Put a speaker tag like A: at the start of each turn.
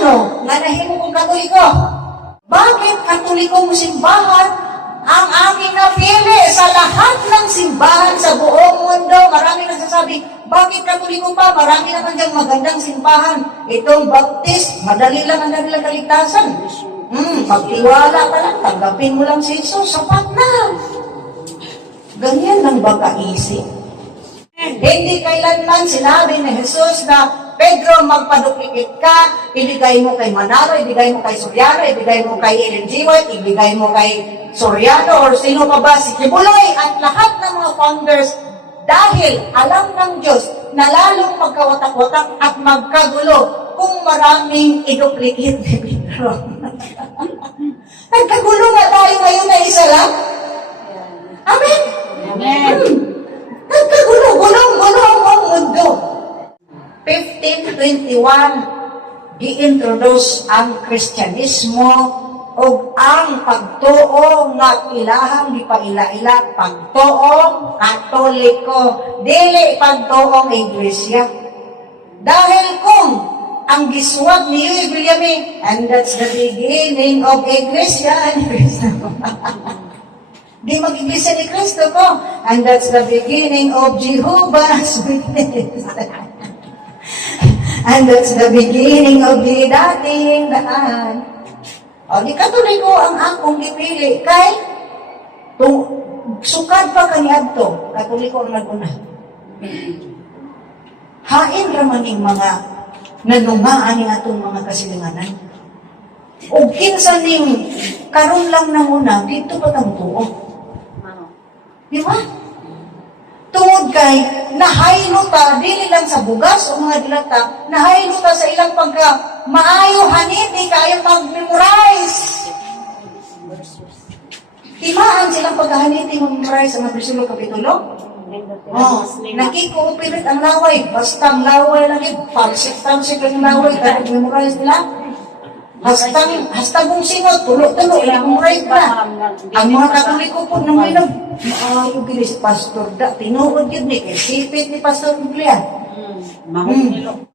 A: ano nga nahimo kong katoliko? Bakit katoliko mo simbahan ang aking napili sa lahat ng simbahan sa buong mundo? Marami nagsasabi, bakit katoliko pa? Marami naman diyang magandang simbahan. Itong baptist, madali lang ang kanilang kaligtasan. Hmm, magtiwala ka lang, tanggapin mo lang si Jesus, sapat na. Ganyan lang ba kaisip? Hindi kailanman sinabi ni Jesus na Pedro, magpaduplikit ka, ibigay mo kay Manalo, ibigay mo kay Soriano, ibigay mo kay Ellen G. White, ibigay mo kay Soriano, or sino pa ba, si Kibuloy, at lahat ng mga founders, dahil alam ng Diyos na lalong magkawatak-watak at magkagulo kung maraming iduplikit ni Pedro. Nagkagulo nga tayo ngayon na isa lang. Amen?
B: Amen.
A: Hmm. Nagkagulo, gulong-gulo ang mundo. 1521, gi-introduce ang Kristyanismo o ang pagtuo nga ilahang gipaila-ila pagtuo katoliko dili pagtuo iglesia dahil kung ang giswag ni Yuy Villame, and that's the beginning of Iglesia ni Cristo. Di mag-iglesia ni Cristo ko. And that's the beginning of Jehovah's Witness. And that's the beginning of the dating daan. O, di katoliko ang akong ipili. Kay, tung, sukad pa kaniadto, katoliko ang naguna. Hain raman yung mga nanungaan ni atong mga kasilinganan. O kinsa ning karon lang na muna, dito pa tang tuo. Di ba? Tungod kay nahaylo ta, lang sa bugas o mga dilata, nahaylo ta sa ilang pagka maayo hanit, di kayo mag-memorize. Timaan silang pagkahaniti mag-memorize ang mga Bersilo Kapitulo. Oh, nakikooperate ang laway. Basta ang laway lang yun. Palsik-talsik ang laway. Kaya memorize nila. Hastang, hastang kung sino, tulo-tulo, i-memorize na. Ang mga katoliko po nang minom, maayo gini si Pastor da, tinuod yun ni, kay sipit ni Pastor Biblia.
B: 嗯妈妈给